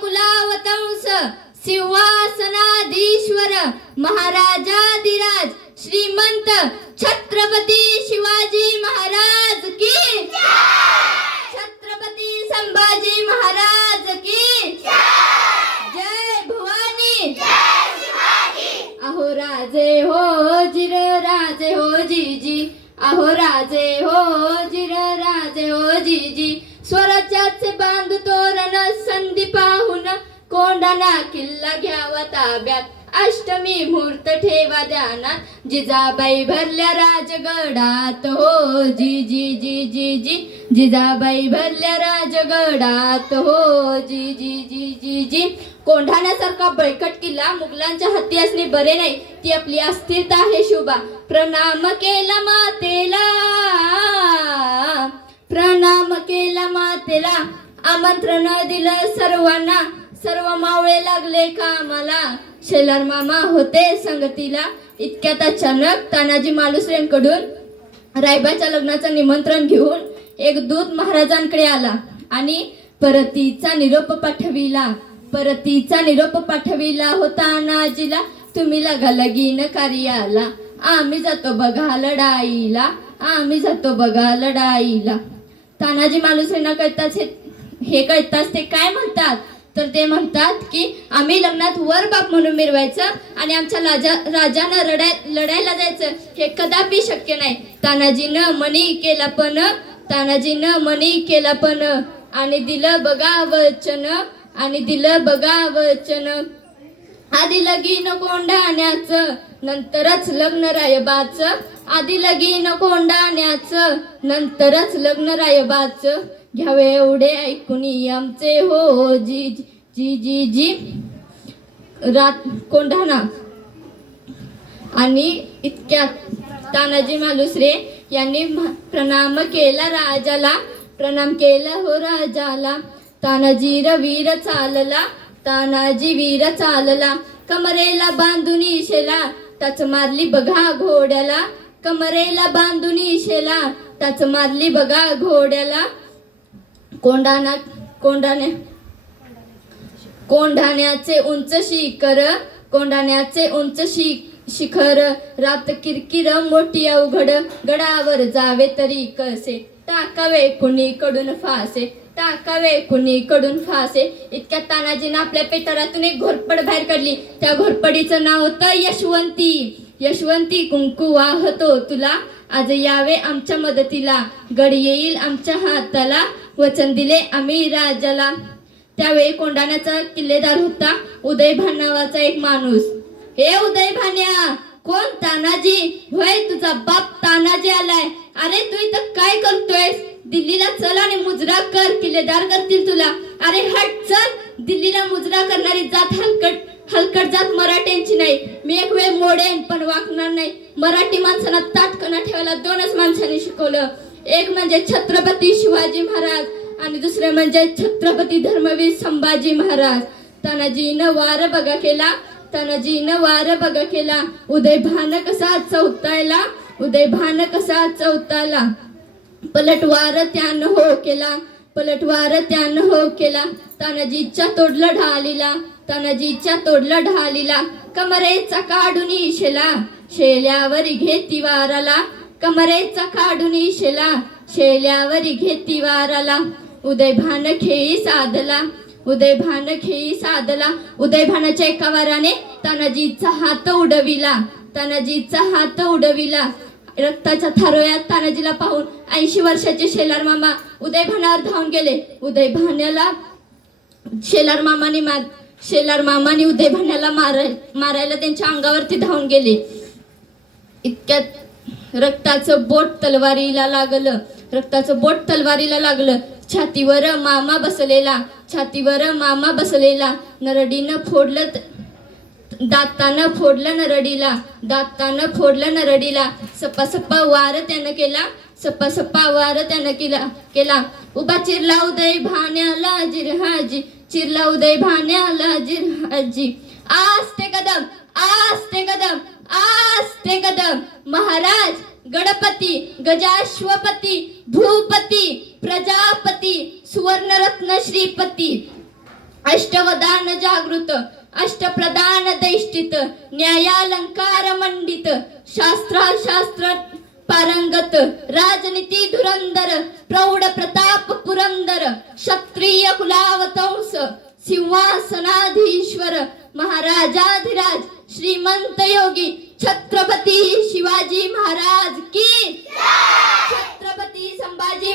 कुलावतंस सिंहासनाधीश्वर महाराजाधिराज श्रीमंत छत्रपती शिवाजी महाराज की छत्रपती संभाजी महाराज की जय भवानी अहो राजे हो जिर राजे हो जीजी अहो राजे हो जिर राजे हो जीजी स्वराज्याचे बांधू तोरण संधी पाहून कोंढाणा किल्ला घ्यावा ताब्यात अष्टमी मुहूर्त ठेवा ध्यानात जिजाबाई भरल्या राजगडात हो जी जी जी जी जी जिजाबाई भरल्या राजगडात हो जी जी जी जी जी कोंढाण्यासारखा बळकट किल्ला मुघलांच्या हाती असणे बरे नाही ती आपली अस्थिरता आहे शुभा प्रणाम केला मातेला प्रणाम केला मातेला आमंत्रण दिलं सर्वांना सर्व मावळे लागले कामाला शेलार मामा होते संगतीला इतक्यात अचानक तानाजी मालुसरेंकडून रायबाच्या लग्नाचं निमंत्रण घेऊन एक दूत महाराजांकडे आला आणि परतीचा निरोप पाठविला होता तानाजीला तुम्ही लागा लगीन कार्याला आम्ही जातो बघा लढाईला तानाजी मालुसरेंना कळताच ते काय म्हणतात तर ते म्हणतात की आम्ही लग्नात वर बाप म्हणून मिरवायचं आणि आमच्या राजानं लढायला जायचं हे कदापि शक्य नाही तानाजीनं मनी केला पण आणि दिलं बघा वचन आधी लगीन कोंढाण्याचं नंतरच लग्न रायबाचं आधी लगीन कोंढाण्याचं नंतरच लग्न रायबाचं घ्यावे एवढे ऐकून आमचे हो जी जी जी जी रात कोंढाणा आणि इतक्यात तानाजी मालुसरे यांनी प्रणाम केला हो राजाला तानाजी वीर चालला कमरेला बांधून शेला टाच मारली बघा घोड्याला कमरेला बांधून शेला टाच मारली बघा घोड्याला कोंढाण्याचे उंच शिखर रात किरकिर मोठी अवघड गडावर जावे तरी कसे टाकावे कुणीकडून फासे इतक्या तानाजीनं आपल्या पेटारातून एक घोरपड बाहेर काढली त्या घोरपडीचं नाव होतं यशवंती कुंकू वाहतो तुला आज यावे आमच्या मदतीला गड येईल आमच्या हाताला वचन दिले आम्ही राजाला त्यावेळी कोंढाण्याचा किल्लेदार होता उदयभान नावाचा एक माणूस हे उदयभान्या कोण तानाजी होय तुझा बाप तानाजी आलाय अरे तू इथं काय करतोयस दिल्लीला चल आणि मुजरा कर किल्लेदार करतील तुला अरे हट चल दिल्लीला मुजरा करणारी जात हलकट जात मराठ्यांची नाही मी एक वेळ मोडेन पण वाकणार नाही मराठी माणसांना ताटकणा ठेवायला दोनच माणसांनी शिकवलं एक म्हणजे छत्रपती शिवाजी महाराज आणि दुसरे म्हणजे छत्रपती धर्मवीर संभाजी महाराज तानाजीनं वार बघा केला उदयभान कसा चौताला पलटवार त्यानं हो केला तानाजीच्या तोडलं ढालीला कमरेचा काढून शेल्यावर घेती वाराला कमरेचा काढून शेल्यावर घेती वाराला उदयभान खेळी साधला उदयभानाच्या एका वाराने तानाजीचा हात उडविला रक्ताच्या थारोळ्यात तानाजीला पाहून 80 वर्षाचे शेलार मामा उदयभानावर धावून गेले उदयभान्याला शेलार मामाने उदयभान्याला मारायला त्यांच्या अंगावरती धावून गेले इतक्यात रक्ताचं बोट तलवारीला लागलं छातीवर मामा बसलेला नरडीनं दातानं फोडलं नरडीला सप्पा वार त्यानं केला उभा चिरला उदयभान्याला जिरहाजी आस्ते कदम महाराज गणपती गजाश्वपती भूपती प्रजापती सुवर्णरत्न श्रीपती अष्टवदान जागृत अष्टप्रधान दैष्टित न्यायालंकार मंडित शास्त्र पारंगत राजनीती धुरंदर प्रौढ प्रताप पुरंदर क्षत्रिय कुलावतंस सिंहासनाधीश्वर महाराजाधिराज श्रीमंत योगी छत्रपती शिवाजी महाराज की छत्रपती संभाजी